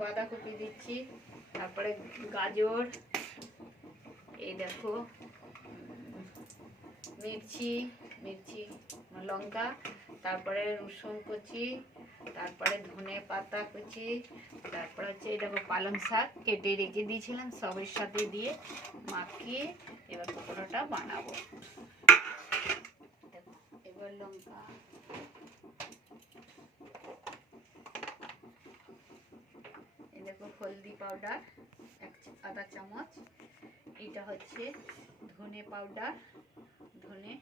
বাঁধাকপি দিচ্ছি, তারপরে গাজর, এই দেখো মির্চি লঙ্কা, তারপরে রসুন কুচি, তারপরে ধনে পাতা কুচি, তারপরে হচ্ছে এই দেখো পালং শাক কেটে রেখে দিয়েছিলাম, সবের সাথে দিয়ে মাখিয়ে এবার পকোড়াটা বানাবো। দেখো এবার লঙ্কা, এই দেখো হলদি পাউডার আধা চামচ, এটা হচ্ছে ধনে পাউডার, ধনে,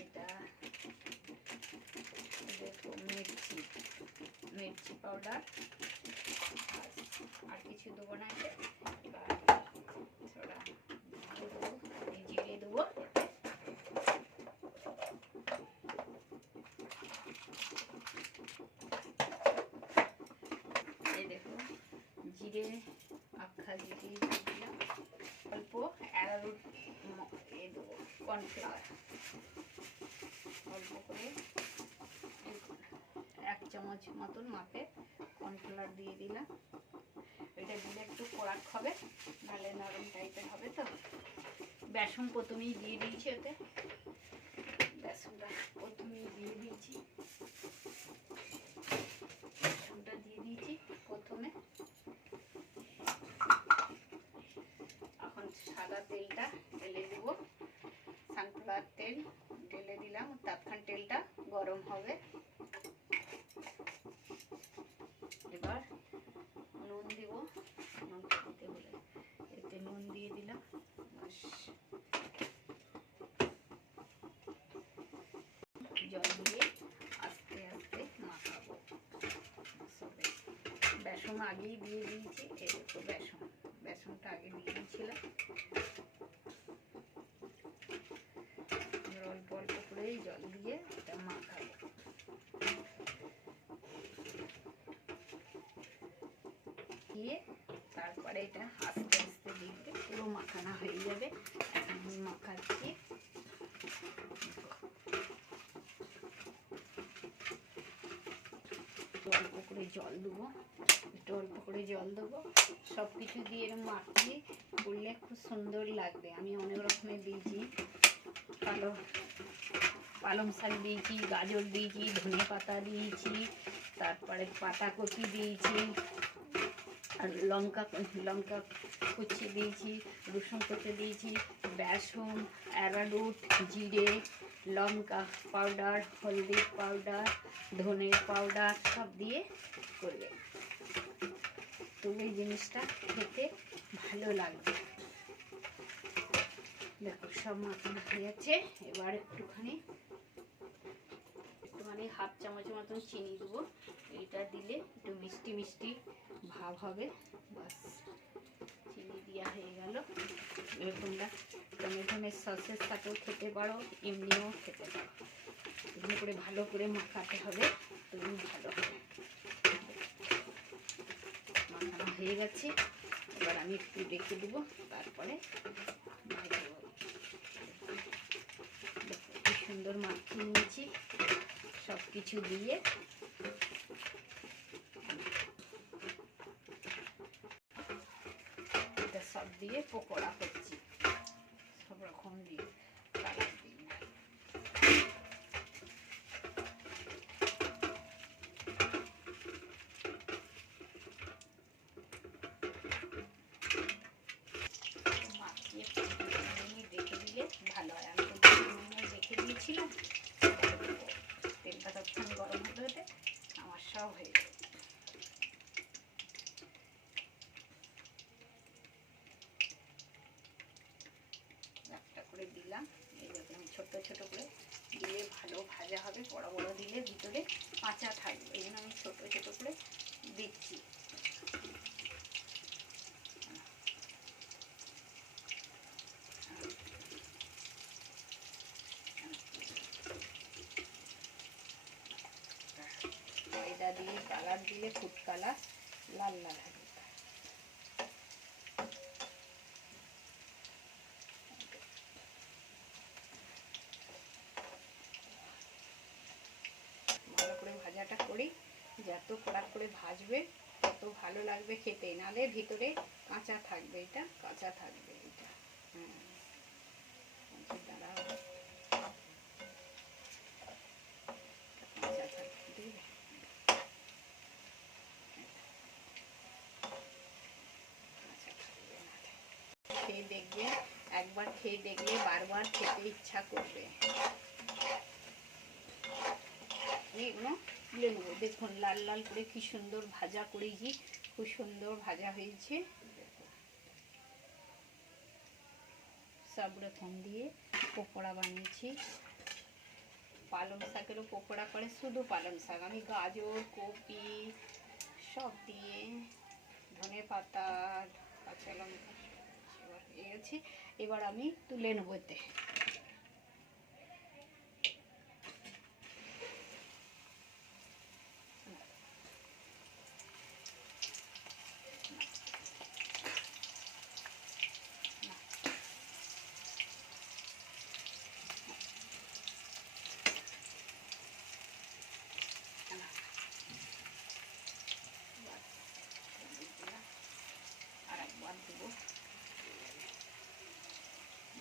এটা দেখো মির্চি পাউডার, আর কিছু দেবো না। এবার সোডা দেবো, জিরে দেবো, এই দেখো জিরে, আখা জিরে দিলাম, অল্প অ্যারারুট এ দেবো, কর্নফ্লাওয়ার অল্প করে 1 চামচ মতন মাপে কর্নফ্লাওয়ার দিয়ে দিলাম। এটা দিলে একটু কড়া হবে, নাহলে নরম টাইপের হবে। তো বেসন প্রথমেই দিয়ে দিয়েছি, ওতে বেসনটা প্রথমেই দিয়ে দিয়েছি, বেসনটা দিয়ে দিয়েছি প্রথমে। এখন সাদা তেলটা ঢেলে দেবো, সানফ্লাওয়ার তেল ঢেলে দিলাম, ততক্ষণ তেলটা গরম হবে। এবার নুন দিব, নুনটা দিতে বলে এতে নুন দিয়ে দিলাম, জল দিয়ে আস্তে আস্তে মাখাবো। বেসন আগেই দিয়ে দিয়েছি, এই দেখো বেসনটা আগে দিয়ে দিয়েছিলাম। অল্প অল্প করে জল দিয়ে এটা মাখাবো। দিয়ে তারপরে এটা আস্তে আস্তে দেখবে পুরো মাখানো হয়ে যাবে। এখন আমি মাখাচ্ছি, অল্প করে জল দেবো, অল্প করে জল দেবো। সব কিছু দিয়ে এরকম মাখিয়ে করলে খুব সুন্দর লাগবে। আমি অনেক রকমের দিয়েছি, পালং শাক দিয়েছি, গাজর দিয়েছি, ধনে পাতা দিয়েছি, তারপরে পাতাকপি দিয়েছি, আর লঙ্কা কুচি দিয়েছি, রসুন কুচি দিয়েছি, বেসন, অ্যারারুট, জিরে, লঙ্কা পাউডার, হলদি পাউডার, ধনে পাউডার সব দিয়ে করলে তো এই জিনিসটা খেতে ভালো লাগবে। দেখো সব মাখানো হয়ে যাচ্ছে। এবার একটুখানি 1/2 চামচ মতন চিনি দেবো, এটা দিলে একটু মিষ্টি মিষ্টি ভাব হবে। বাস চিনি দেওয়া হয়ে গেল। এরকমটা টমেটোমের সসের সাথেও খেতে পারো, এমনিও খেতে পারো। এগুলো করে ভালো করে মাখাতে হবে, তবু ভালো হবে। মাখানো হয়ে গেছে, এবার আমি একটু রেখে দেবো, তারপরে কি সুন্দর মাখিয়ে নিয়েছি সব কিছু দিয়ে। এটা সব দিয়ে পকোড়া করছি, সব রকম দিয়ে কালার দিয়ে। মাখিয়ে রেখে দিলে ভালো হয়। আমি তো রেখে দিয়েছিলাম, তেলটা তখন গরম হতে হতে আমার সব হয়ে যাবে। একটা করে দিলাম, এইরকম ছোট ছোট করে দিলে ভালো ভাজা হবে। বড় বড় দিলে ভিতরে কাঁচা থাকবে, এই জন্য আমি ছোট ছোট করে দিচ্ছি। ময়দা দিয়ে কালার দিলে ফুড কালার লাল লাল হবে। ভালো করে একটা করি, যত কড়া করে ভাজবে তত ভালো লাগবে খেতে, নালে ভিতরে কাঁচা থাকবে, এটা কাঁচা থাকবে এটা। হ্যাঁ, দাঁড়াও, কাঁচা থাকবে, খেয়ে দেখবে, একবার খেয়ে দেখলে বারবার খেতে ইচ্ছা করবে। এগুলো তুলে নেবো। দেখুন লাল লাল করে কি সুন্দর ভাজা করেছি, খুব সুন্দর ভাজা হয়েছে। সব রকম দিয়ে পকোড়া বানিয়েছি। পালং শাকেরও পকোড়া করে, শুধু পালং শাক, আমি গাজর কপি সব দিয়ে, ধনে পাতা কাঁচা লঙ্কা হয়ে গেছে। এবার আমি তুলে নেবো। এতে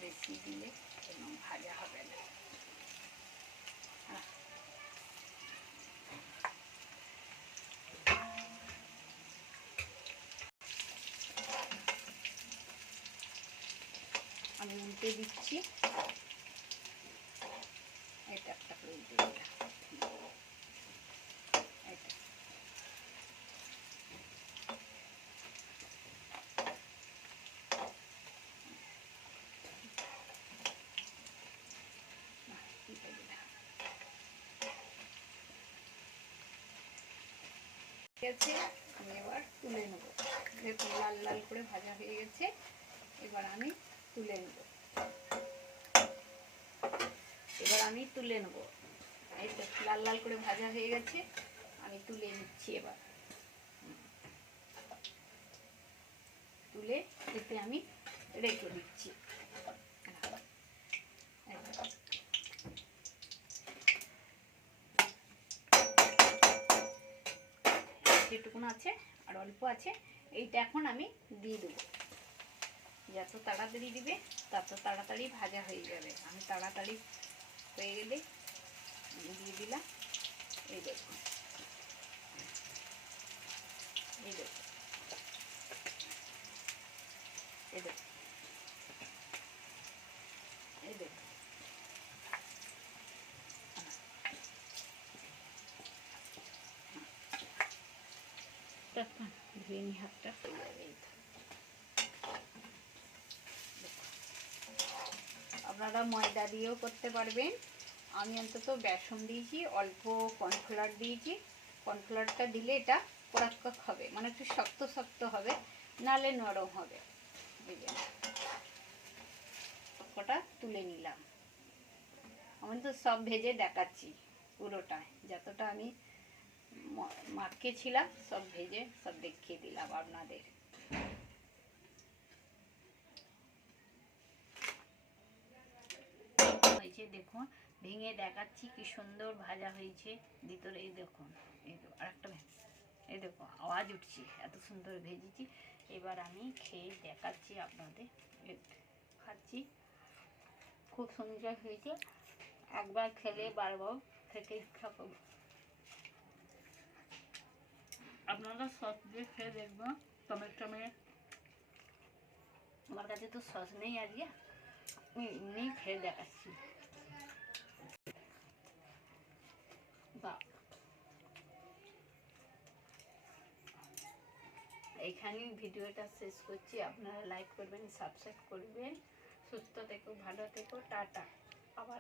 বেশি দিলে এবং ভাজা হবে না। আমি উল্টে দিচ্ছি, এটা একটা করে উল্টে দিলাম। গেছে, আমি এবার তুলে নেব। দেখুন লাল লাল করে ভাজা হয়ে গেছে, এবার আমি তুলে নেব। এই তো লাল লাল করে ভাজা হয়ে গেছে, আমি তুলে নিচ্ছি। এবার তুলে এতে আমি রেখে দিচ্ছি। যেটুকুন আছে আর অল্প আছে, এইটা এখন আমি দিয়ে দেবো। যত তাড়াতাড়ি দিবে তত তাড়াতাড়ি ভাজা হয়ে যাবে। আমি তাড়াতাড়ি হয়ে গেলে দিয়ে দিলাম। এই দেখুন, এই দেখুন, এই দেখুন, এই দেখুন, ধুয়ে নি হাতটা, হয়ে যাবে। আপনারা ময়দা দিয়েও করতে পারবেন, আমি অন্তত বেসন দিয়েছি, অল্প কর্নফ্লাওয়ার দিয়েছি। কর্নফ্লাওয়ারটা দিলে এটা পরাক্কক হবে, মানে একটু শক্ত শক্ত হবে, নালে নরম হবে। এই যে কটা তুলে নিলাম। আমি তো সব ভেজে দেখাচ্ছি পুরোটা, যতটা আমি মাখিয়েছিলাম সব ভেজে সব দেখিয়ে দিলাম আপনাদের। হয়েছে দেখুন, ভেঙে দেখাচ্ছি কি সুন্দর ভাজা হয়েছে ভিতরে। এই দেখুন, এই আরেকটা, এই দেখো আওয়াজ উঠছে, এত সুন্দর ভেজেছি। এবার আমি খেয়ে দেখাচ্ছি আপনাদের। খাচ্ছি, খুব সুন্দর হয়েছে। একবার খেলে বারবার খেতে ইচ্ছা করবে। আপনারা সস দিয়ে খেয়ে দেখবেন। টমেটো, আমার কাছে তো সস নেই আজকে, আমি এমনি খেয়ে দেখাচ্ছি। এইখানেই ভিডিওটা শেষ করছি। আপনারা লাইক করবেন, সাবস্ক্রাইব করবেন। সুস্থ থেকো, ভালো থেকো, টাটা। আবার